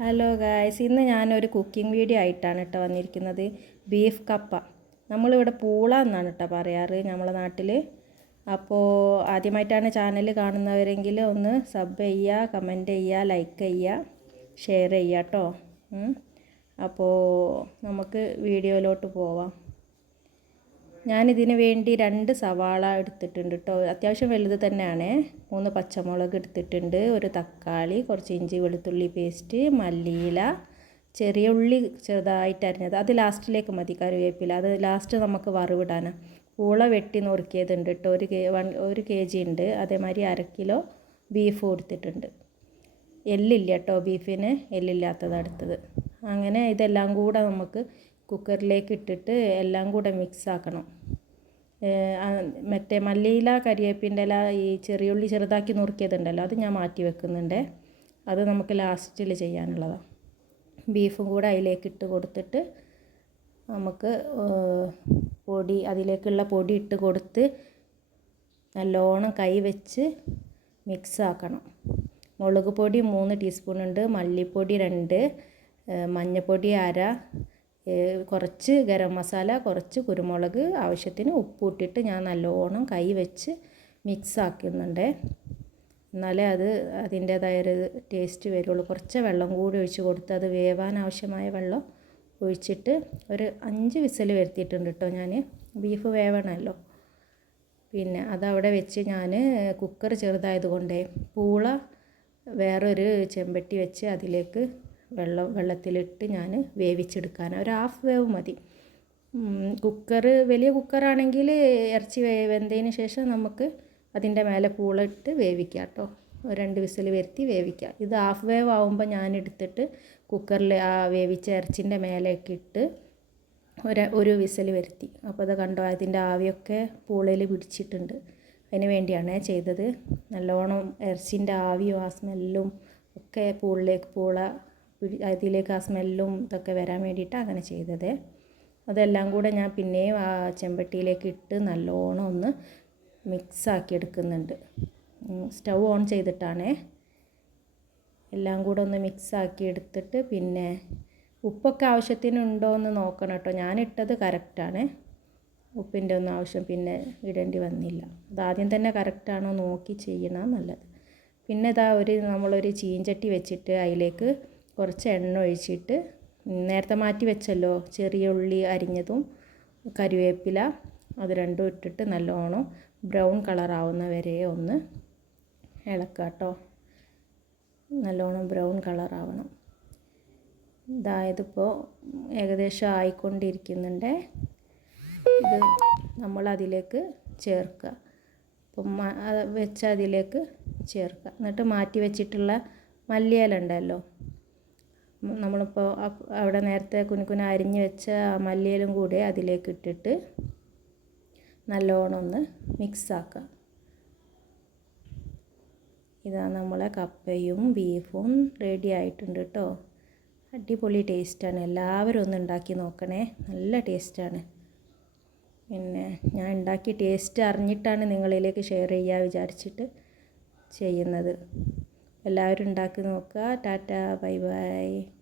Hello guys ഇന്ന് ഞാനൊരു cooking video ആയിട്ടാണ് കേട്ടോ വന്നിരിക്കുന്നത്. ബീഫ് കപ്പ. നമ്മളിവിടെ പൂള എന്നാണ് കേട്ടോ പറയാറ് നമ്മളെ നാട്ടിൽ അപ്പോൾ ആദ്യമായിട്ടാണ് ചാനൽ കാണുന്നവരെങ്കിൽ ഒന്ന് സബ് ചെയ്യുക കമന്റ് ചെയ്യുക ലൈക്ക് ചെയ്യുക ഷെയർ ചെയ്യുക കേട്ടോ അപ്പോൾ നമുക്ക് വീഡിയോയിലോട്ട് പോവാം. ഞാനിതിന് വേണ്ടി രണ്ട് സവാള എടുത്തിട്ടുണ്ട് കേട്ടോ അത്യാവശ്യം വലുത് തന്നെയാണ്. മൂന്ന് പച്ചമുളക് എടുത്തിട്ടുണ്ട്. ഒരു തക്കാളി കുറച്ച് ഇഞ്ചി വെളുത്തുള്ളി പേസ്റ്റ് മല്ലിയില ചെറിയ ഉള്ളി ചെറുതായിട്ട് അരിഞ്ഞത്. അത് ലാസ്റ്റിലേക്ക് മതി കറിവേപ്പില. അത് ലാസ്റ്റ് നമുക്ക് വറവിടാനാണ് പൂള വെട്ടി നുറുക്കിയതുണ്ട് കേട്ടോ ഒരു കെ വൺ ഒരു കെ ജി ഉണ്ട്. അതേമാതിരി അര കിലോ ബീഫ് കൊടുത്തിട്ടുണ്ട്. എല്ലില്ല കേട്ടോ ബീഫിന്. എല്ലില്ലാത്തത് അടുത്തത് അങ്ങനെ ഇതെല്ലാം കൂടെ നമുക്ക് കുക്കറിലേക്ക് ഇട്ടിട്ട് എല്ലാം കൂടെ മിക്സ് ആക്കണം മറ്റേ മല്ലിയില കരിവേപ്പിന്റെ ഇല ഈ ചെറിയുള്ളി ചെറുതാക്കി നുറുക്കിയതുണ്ടല്ലോ അത് ഞാൻ മാറ്റി വെക്കുന്നുണ്ട്. അത് നമുക്ക് ലാസ്റ്റിൽ ചെയ്യാനുള്ളതാണ് ബീഫും കൂടെ അതിലേക്ക് ഇട്ട് കൊടുത്തിട്ട് നമുക്ക് പൊടി അതിലേക്കുള്ള പൊടി ഇട്ട് കൊടുത്ത് നല്ലോണം കൈ വെച്ച് മിക്സ് ആക്കണം മുളക് പൊടി മൂന്ന് ടീസ്പൂൺ ഉണ്ട് മല്ലിപ്പൊടി രണ്ട് മഞ്ഞൾപ്പൊടി അര കുറച്ച് ഗരം മസാല കുറച്ച് കുരുമുളക് ആവശ്യത്തിന് ഉപ്പ് ഇട്ടിട്ട് ഞാൻ നല്ലോണം കൈ വെച്ച് മിക്സ് ആക്കുന്നുണ്ട്. എന്നാലേ അത് അതിന്റേതായൊരു ടേസ്റ്റ് വരുള്ളൂ. കുറച്ച് വെള്ളം കൂടി ഒഴിച്ച് കൊടുത്ത് അത് വേവാൻ ആവശ്യമായ വെള്ളം ഒഴിച്ചിട്ട് ഒരു അഞ്ച് വിസിൽ വരുത്തിയിട്ടുണ്ട് കേട്ടോ ഞാൻ ബീഫ് വേവണമല്ലോ. പിന്നെ അതവിടെ വെച്ച് ഞാൻ കുക്കർ ചെറുതായതുകൊണ്ടേ പൂള വേറൊരു ചെമ്പട്ടി വെച്ച് അതിലേക്ക് വെള്ളം വെള്ളത്തിലിട്ട് ഞാൻ വേവിച്ചെടുക്കാൻ ഒരു ഹാഫ് വേവ് മതി. കുക്കർ വലിയ കുക്കറാണെങ്കിൽ ഇറച്ചി വെന്തതിന് ശേഷം നമുക്ക് അതിന്റെ മേലെ പൂളിട്ട് വേവിക്കാം കേട്ടോ. രണ്ട് വിസിൽ വരുത്തി വേവിക്കുക ഇത് ഹാഫ് വേവ് ആകുമ്പോൾ ഞാൻ എടുത്തിട്ട് കുക്കറിൽ ആ വേവിച്ച ഇറച്ചിന്റെ മേലേക്ക് ഇട്ട് ഒരു ഒരു വിസിൽ വരുത്തി. അപ്പോൾ അത് കണ്ടോ അതിന്റെ ആവിയൊക്കെ പൂളയിൽ പിടിച്ചിട്ടുണ്ട്. അതിന് വേണ്ടിയാണ് ചെയ്തത്. നല്ലോണം ഇറച്ചിന്റെ ആവിയും ആ സ്മെല്ലും ഒക്കെ പൂളിലേക്ക് പൂള അതിലേക്ക് ആ സ്മെല്ലും ഇതൊക്കെ വരാൻ വേണ്ടിയിട്ട് അങ്ങനെ ചെയ്തത്. അതെല്ലാം കൂടെ ഞാൻ പിന്നെയും ആ ചെമ്പട്ടിയിലേക്ക് ഇട്ട് നല്ലോണം ഒന്ന് മിക്സ് ആക്കി എടുക്കുന്നുണ്ട്. സ്റ്റൗ ഓൺ ചെയ്തിട്ടാണേ. എല്ലാം കൂടെ ഒന്ന് മിക്സ് ആക്കി എടുത്തിട്ട് പിന്നെ ഉപ്പൊക്കെ ആവശ്യത്തിനുണ്ടോ എന്ന് നോക്കണം കേട്ടോ. ഞാനിട്ടത് കറക്റ്റാണ് ഉപ്പിന്റെ ഒന്നും ആവശ്യം പിന്നെ ഇടേണ്ടി വന്നില്ല. അത് ആദ്യം തന്നെ കറക്റ്റാണോ നോക്കി ചെയ്യണം നല്ലത്. പിന്നെ ഇതാ ഒരു നമ്മളൊരു ചീഞ്ചട്ടി വെച്ചിട്ട് അതിലേക്ക് കുറച്ച് എണ്ണ ഒഴിച്ചിട്ട് നേരത്തെ മാറ്റി വെച്ചല്ലോ. ചെറിയ ഉള്ളി അരിഞ്ഞതും കറിവേപ്പില അത് രണ്ടും ഇട്ടിട്ട് നല്ലോണം ബ്രൗൺ കളറാവുന്ന വരെ ഒന്ന് ഇളക്കുക കേട്ടോ നല്ലോണം ബ്രൗൺ കളറാവണം ഇതായതിപ്പോൾ ഏകദേശം ആയിക്കൊണ്ടിരിക്കുന്നുണ്ട്. ഇത് നമ്മൾ അതിലേക്ക് ചേർക്കുക അപ്പം വെച്ച അതിലേക്ക് ചേർക്കുക. എന്നിട്ട് മാറ്റി വെച്ചിട്ടുള്ള മല്ലിയില ഉണ്ടല്ലോ. നമ്മളിപ്പോൾ അവിടെ നേരത്തെ കുനുക്കുന അരിഞ്ഞ് വെച്ച മല്ലിയിലും കൂടെ അതിലേക്ക് ഇട്ടിട്ട് നല്ലോണം ഒന്ന് മിക്സ് ആക്കുക ഇതാ നമ്മളെ കപ്പയും ബീഫും റെഡി ആയിട്ടുണ്ട് കേട്ടോ അടിപൊളി ടേസ്റ്റാണ് എല്ലാവരും ഒന്ന് ഉണ്ടാക്കി നോക്കണേ. നല്ല ടേസ്റ്റാണ് പിന്നെ ഞാൻ ഉണ്ടാക്കി ടേസ്റ്റ് അറിഞ്ഞിട്ടാണ് നിങ്ങളിലേക്ക് ഷെയർ ചെയ്യുക വിചാരിച്ചിട്ട് ചെയ്യുന്നത്. എല്ലാവരും ഉണ്ടാക്കി നോക്കുക. Tata bye bye.